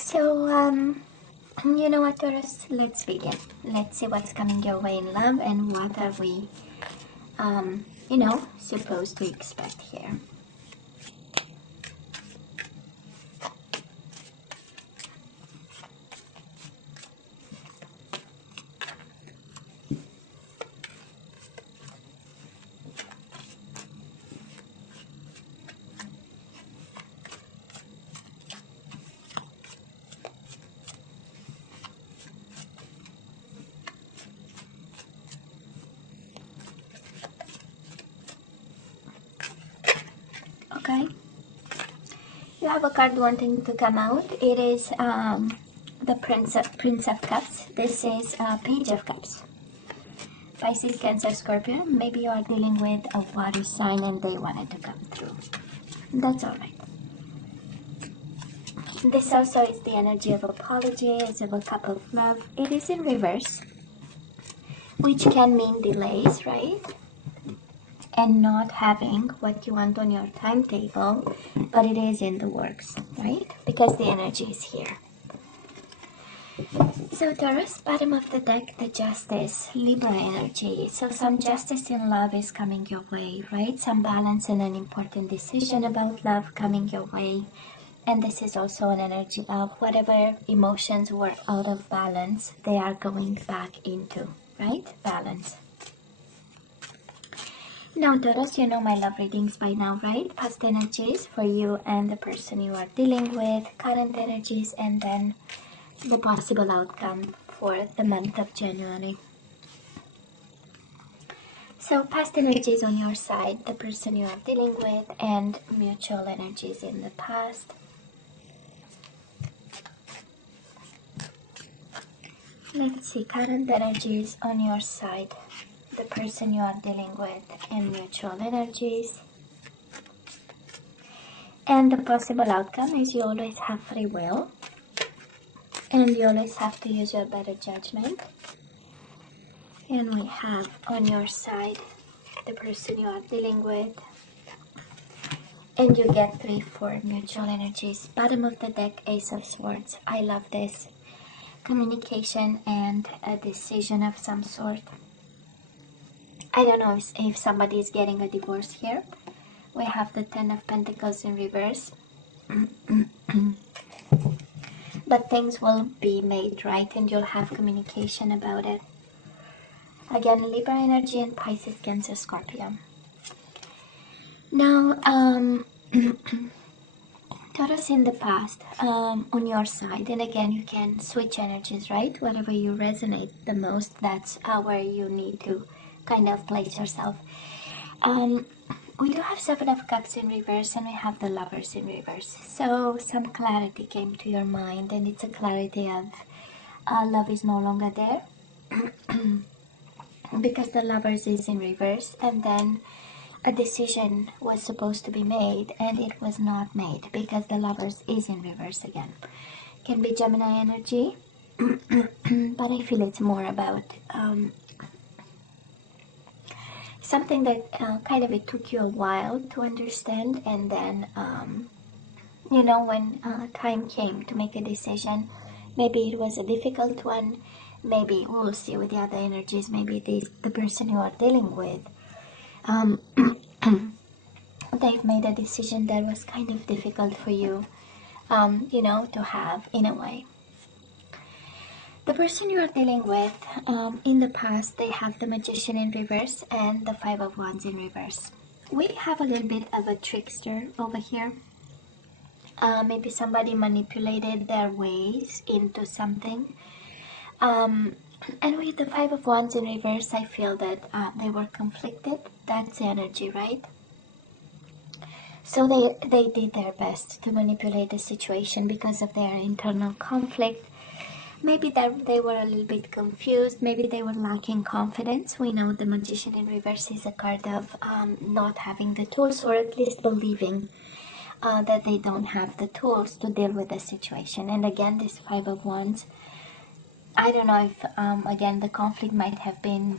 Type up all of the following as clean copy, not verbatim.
So, you know what, Taurus? Let's begin. Let's see what's coming your way in love and what are we, supposed to expect here. Okay, you have a card wanting to come out. It is the Prince of Cups. This is Page of Cups. Pisces, Cancer, Scorpio. Maybe you are dealing with a water sign and they wanted to come through. That's alright. This also is the energy of apology. It's of a cup of love. It is in reverse, which can mean delays, right? And not having what you want on your timetable, but it is in the works, right? Because the energy is here. So Taurus, bottom of the deck, the Justice, Libra energy. So some justice in love is coming your way, right? Some balance and an important decision about love coming your way. And this is also an energy of whatever emotions were out of balance, they are going back into, right? Balance. Now, Taurus, you know my love readings by now, right? Past energies for you and the person you are dealing with, current energies, and then the possible outcome for the month of January. So, past energies on your side, the person you are dealing with, and mutual energies in the past. Let's see, current energies on your side, the person you are dealing with, and mutual energies. And the possible outcome is you always have free will. And you always have to use your better judgment. And we have on your side, the person you are dealing with. And you get 3 for mutual energies. Bottom of the deck, Ace of Swords. I love this. Communication and a decision of some sort. I don't know if somebody is getting a divorce here. We have the 10 of Pentacles in reverse. But things will be made right and you'll have communication about it. Again, Libra energy and Pisces, Cancer, Scorpio. Now, Taurus in the past, on your side, and again you can switch energies, right? Whatever you resonate the most, that's where you need to kind of place yourself. We do have 7 of Cups in reverse and we have the Lovers in reverse. So some clarity came to your mind, and it's a clarity of love is no longer there because the Lovers is in reverse, and then a decision was supposed to be made and it was not made because the Lovers is in reverse again. Can be Gemini energy, but I feel it's more about something that kind of it took you a while to understand, and then when time came to make a decision, maybe it was a difficult one. Maybe we'll see with the other energies, maybe the person you are dealing with, they've made a decision that was kind of difficult for you, to have in a way. The person you are dealing with, in the past, they have the Magician in reverse and the 5 of Wands in reverse. We have a little bit of a trickster over here. Maybe somebody manipulated their ways into something. And with the 5 of Wands in reverse, I feel that they were conflicted. That's the energy, right? So they did their best to manipulate the situation because of their internal conflict. Maybe that they were a little bit confused. Maybe they were lacking confidence. We know the Magician in reverse is a card of not having the tools, or at least believing that they don't have the tools to deal with the situation. And again, this 5 of Wands, I don't know if, again, the conflict might have been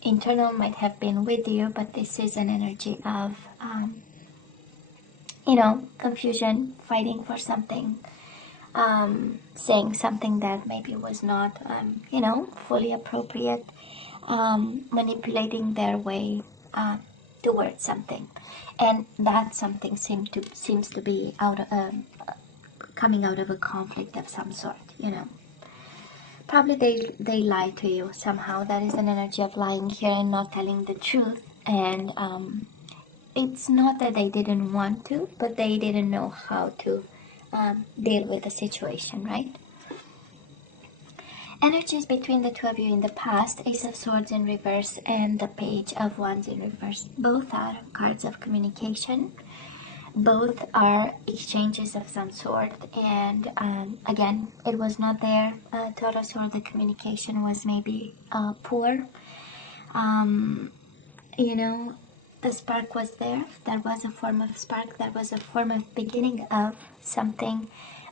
internal, might have been with you, but this is an energy of, confusion, fighting for something. saying something that maybe was not, fully appropriate, manipulating their way towards something, and that something seems to be coming out of a conflict of some sort. Probably they lie to you somehow. That is an energy of lying here and not telling the truth. And it's not that they didn't want to, but they didn't know how to deal with the situation, right? Energies between the two of you in the past: Ace of Swords in reverse and the Page of Wands in reverse. Both are cards of communication. Both are exchanges of some sort, and again, it was not there, Taurus, or the communication was maybe poor. The spark was there. There was a form of spark. There was a form of beginning of something,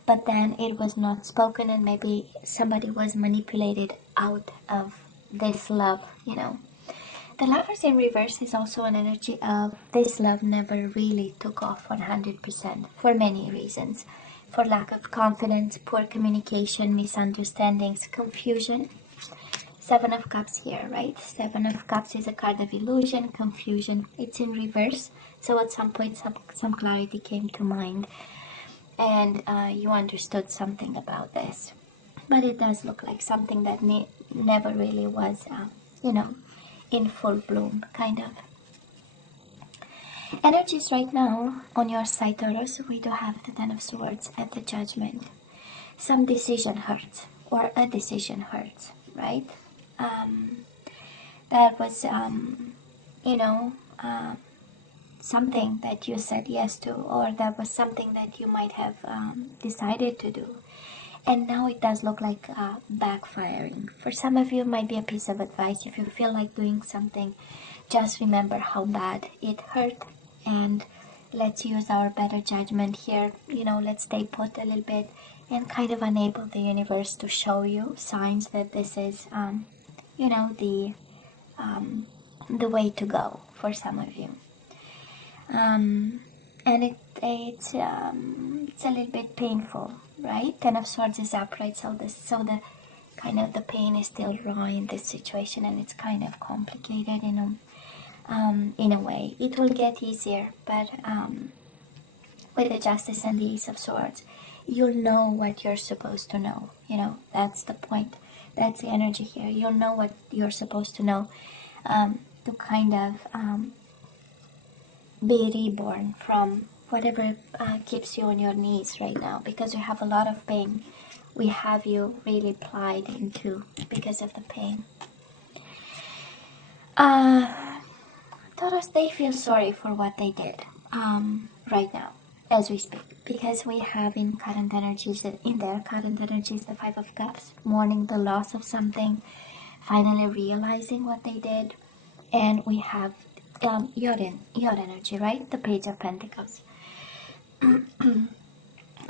but then it was not spoken, and maybe somebody was manipulated out of this love. The Lovers in reverse is also an energy of this love never really took off 100% for many reasons. For lack of confidence, poor communication, misunderstandings, confusion. Seven of Cups here, right? Seven of Cups is a card of illusion, confusion. It's in reverse. So at some point, some clarity came to mind, and you understood something about this. But it does look like something that never really was, in full bloom, kind of. Energies right now on your side, Taurus, we do have the Ten of Swords and the Judgment. Some decision hurts, or a decision hurts, right? That was, something that you said yes to, or that was something that you might have decided to do. And now it does look like backfiring. For some of you, it might be a piece of advice. If you feel like doing something, just remember how bad it hurt, and let's use our better judgment here. Let's stay put a little bit and kind of enable the universe to show you signs that this is, the way to go for some of you. And it's a little bit painful, right? Ten of Swords is upright, so the kind of the pain is still raw in this situation, and it's kind of complicated in a way. It will get easier, but with the Justice and the Ace of Swords, you'll know what you're supposed to know. That's the point. That's the energy here. You'll know what you're supposed to know, to kind of be reborn from whatever keeps you on your knees right now, because you have a lot of pain. We have you really plied into because of the pain. Taurus, they feel sorry for what they did right now as we speak, because we have in their current energies the Five of Cups, mourning the loss of something, finally realizing what they did. And we have your energy, right? The Page of Pentacles.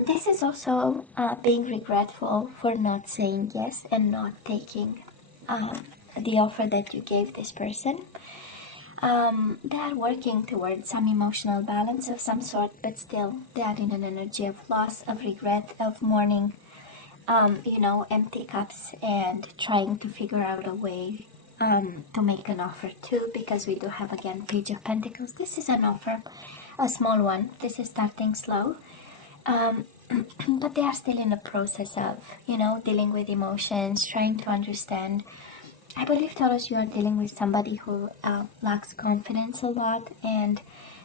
This is also being regretful for not saying yes and not taking the offer that you gave this person. They are working towards some emotional balance of some sort, but still they are in an energy of loss, of regret, of mourning, empty cups, and trying to figure out a way to make an offer too, because we do have again Page of Pentacles. This is an offer, a small one. This is starting slow, but they are still in the process of dealing with emotions, trying to understand. I believe, Taurus, you are dealing with somebody who lacks confidence a lot, and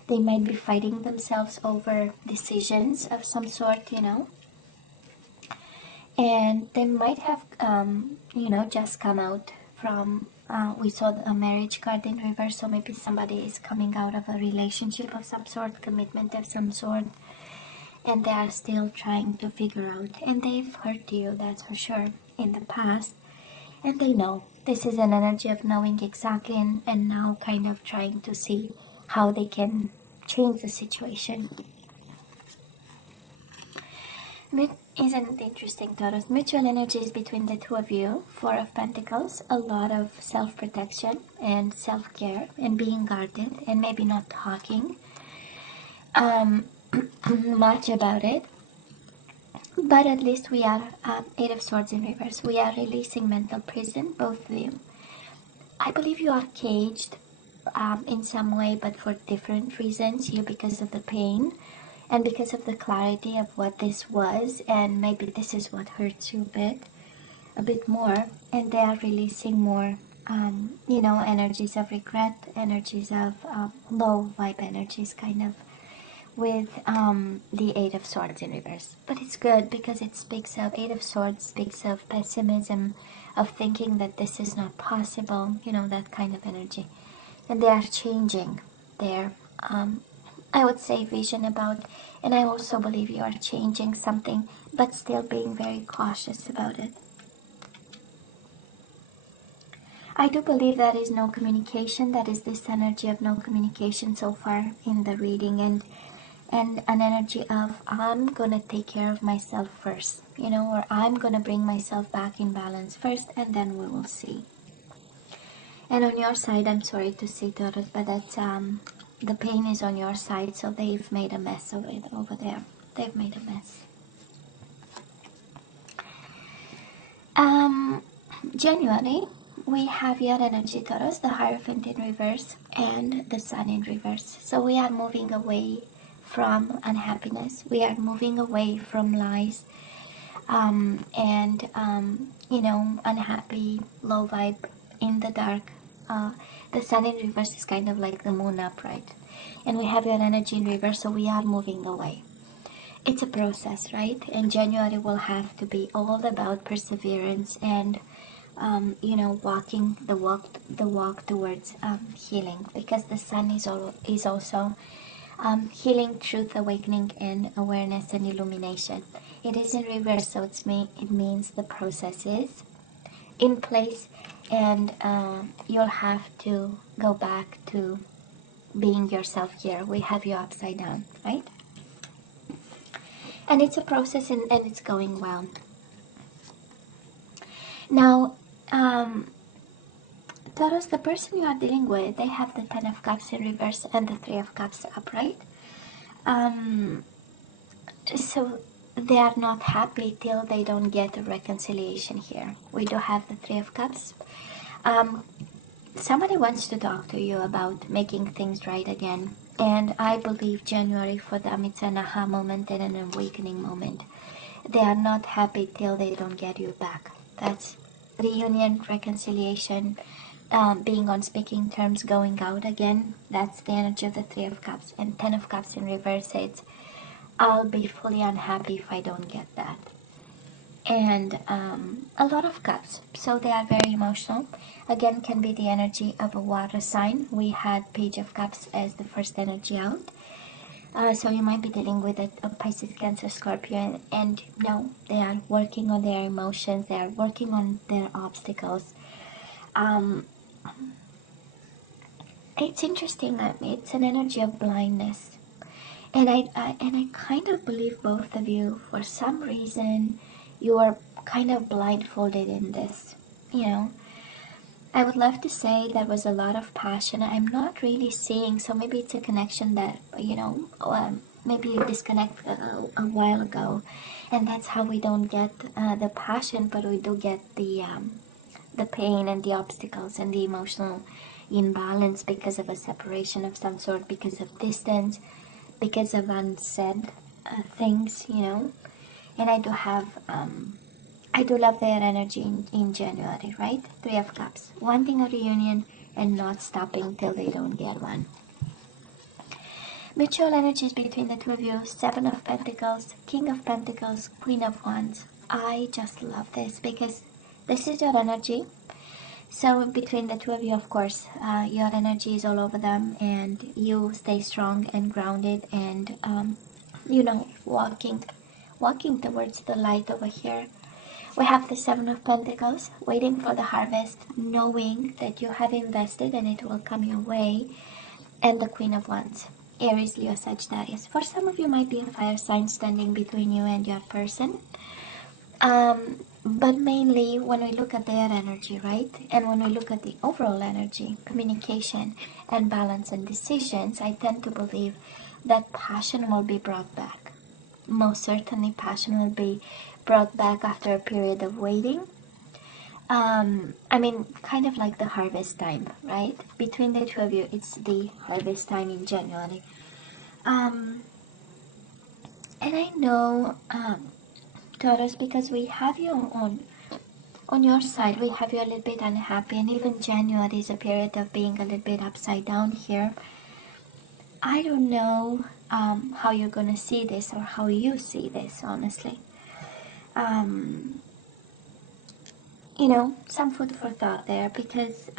they might be fighting themselves over decisions of some sort, and they might have just come out from we saw a marriage card in reverse, so maybe somebody is coming out of a relationship of some sort, commitment of some sort, and they are still trying to figure out, and they've hurt you, that's for sure, in the past, and they know. This is an energy of knowing exactly, and now kind of trying to see how they can change the situation. Isn't it interesting, Taurus? Mutual energies between the two of you. Four of Pentacles, a lot of self-protection and self-care and being guarded and maybe not talking much about it. But at least we are Eight of Swords in reverse. We are releasing mental prison, both of you. I believe you are caged in some way, but for different reasons. You because of the pain and because of the clarity of what this was, and maybe this is what hurts you a bit more, and they are releasing more, energies of regret, energies of low vibe energies, kind of, with the Eight of Swords in reverse. But it's good because it speaks of, Eight of Swords speaks of pessimism, of thinking that this is not possible, that kind of energy. And they are changing their, I would say, vision about, and I also believe you are changing something, but still being very cautious about it. I do believe there is no communication. That is this energy of no communication so far in the reading, and an energy of, I'm gonna take care of myself first, or I'm gonna bring myself back in balance first, and then we will see. And on your side, I'm sorry to say, Taurus, but that's the pain is on your side, so they've made a mess of it over there. They've made a mess. January, we have your energy, Taurus, the Hierophant in reverse and the Sun in reverse. So we are moving away from unhappiness. We are moving away from lies and unhappy, low vibe, in the dark. The Sun in reverse is kind of like the moon upright. And we have your energy in reverse, so we are moving away. It's a process, right? And January will have to be all about perseverance and walking the walk towards healing, because the Sun is also healing, truth, awakening, and awareness and illumination. It is in reverse, so it means the process is in place, and you'll have to go back to being yourself here. We have you upside down, right? And it's a process, and it's going well. Now, Taurus, the person you are dealing with, they have the Ten of Cups in reverse and the Three of Cups upright. So they are not happy till they don't get a reconciliation here. We do have the Three of Cups. Somebody wants to talk to you about making things right again. And I believe January for them, it's an aha moment and an awakening moment. They are not happy till they don't get you back. That's reunion, reconciliation, being on speaking terms, going out again. That's the energy of the Three of Cups. And Ten of Cups in reverse, it's, I'll be fully unhappy if I don't get that. And a lot of cups, so they are very emotional. Again, can be the energy of a water sign. We had Page of Cups as the first energy out. So you might be dealing with a Pisces, Cancer, Scorpio, and no, they are working on their emotions. They are working on their obstacles. It's interesting that it's an energy of blindness, and I kind of believe both of you, for some reason, you are kind of blindfolded in this. I would love to say there was a lot of passion. I'm not really seeing, so maybe it's a connection that, maybe you disconnect a while ago, and that's how we don't get the passion, but we do get the pain and the obstacles and the emotional imbalance because of a separation of some sort, because of distance, because of unsaid things, And I do have, I do love their energy in January, right? Three of Cups, wanting a reunion and not stopping till they don't get one. Mutual energies between the two of you, Seven of Pentacles, King of Pentacles, Queen of Wands. I just love this because this is your energy. So between the two of you, of course, your energy is all over them, and you stay strong and grounded, and walking towards the light over here. We have the Seven of Pentacles, waiting for the harvest, knowing that you have invested and it will come your way, and the Queen of Wands, Aries, Leo, Sagittarius. For some of you, might be a fire sign standing between you and your person. But mainly when we look at their energy, right? And when we look at the overall energy, communication and balance and decisions, I tend to believe that passion will be brought back. most certainly passion will be brought back after a period of waiting. I mean, kind of like the harvest time, right? Between the two of you, it's the harvest time in January. And I know, Taurus, because we have you on your side, we have you a little bit unhappy, and even January is a period of being a little bit upside down here. I don't know how you're gonna see this or how you see this, honestly. You know, some food for thought there, because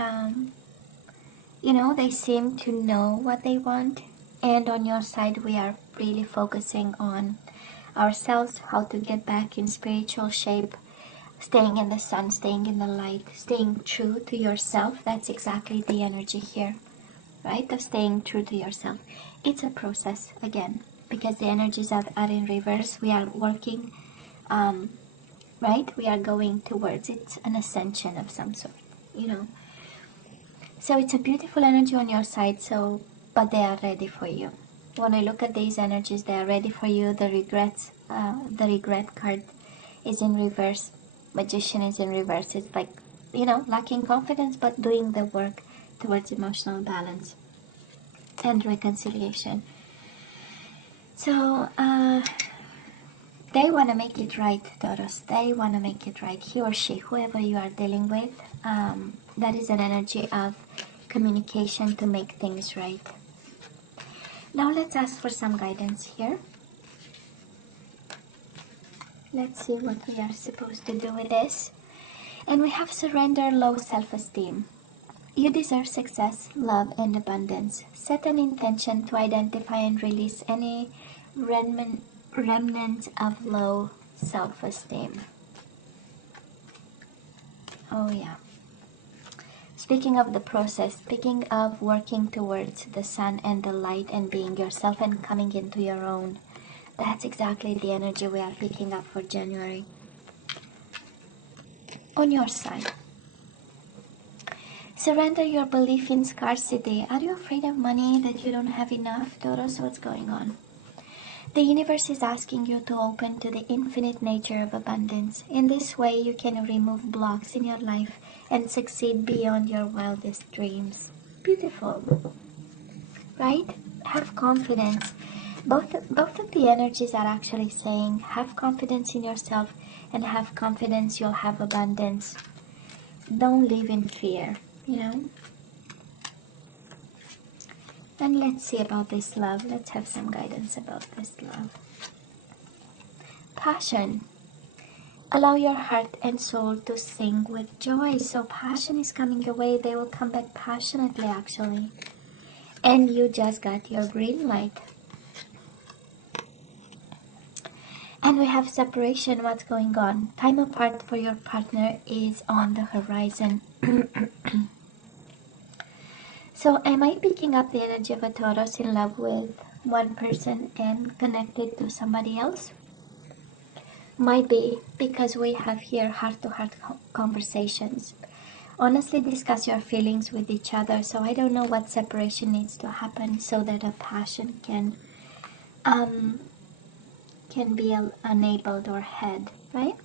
you know, they seem to know what they want, and on your side we are really focusing on ourselves, how to get back in spiritual shape, staying in the sun, staying in the light, staying true to yourself. That's exactly the energy here, right? Of staying true to yourself. It's a process, again, because the energies are in reverse. We are working, right? We are going towards, it's an ascension of some sort, you know. So it's a beautiful energy on your side, so, but they are ready for you. When I look at these energies, they are ready for you. The regret card is in reverse. Magician is in reverse. It's like, you know, lacking confidence, but doing the work towards emotional balance and reconciliation. So, they want to make it right, Taurus. They want to make it right. He or she, whoever you are dealing with, that is an energy of communication to make things right. Now let's ask for some guidance here. Let's see what we are supposed to do with this. And we have surrender, low self-esteem. You deserve success, love, and abundance. Set an intention to identify and release any remnants of low self-esteem. Oh yeah. Speaking of the process, speaking of working towards the sun and the light and being yourself and coming into your own, that's exactly the energy we are picking up for January. On your side, surrender your belief in scarcity. Are you afraid of money, that you don't have enough? Taurus, what's going on? The universe is asking you to open to the infinite nature of abundance. In this way, you can remove blocks in your life and succeed beyond your wildest dreams. Beautiful, right? Have confidence. Both of the energies are actually saying, have confidence in yourself and have confidence you'll have abundance. Don't live in fear, you know? And let's see about this love. Let's have some guidance about this love. Passion. Allow your heart and soul to sing with joy. So passion is coming your way. They will come back passionately, actually. And you just got your green light. And we have separation. What's going on? Time apart for your partner is on the horizon. So am I picking up the energy of a Taurus in love with one person and connected to somebody else? Might be, because we have here heart-to-heart conversations. Honestly, discuss your feelings with each other. So I don't know what separation needs to happen so that a passion can be enabled or had, right?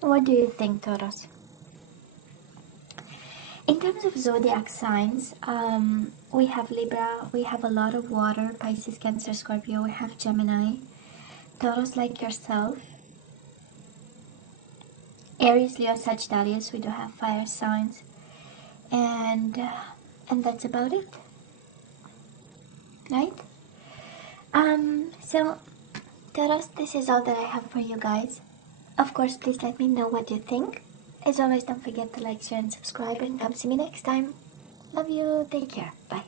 What do you think, Taurus? In terms of zodiac signs, we have Libra, we have a lot of water, Pisces, Cancer, Scorpio, we have Gemini, Taurus like yourself, Aries, Leo, Sagittarius, we do have fire signs, and that's about it, right? So Taurus, this is all that I have for you guys. Of course, please let me know what you think. As always, don't forget to like, share, and subscribe, and come see me next time. Love you. Take care. Bye.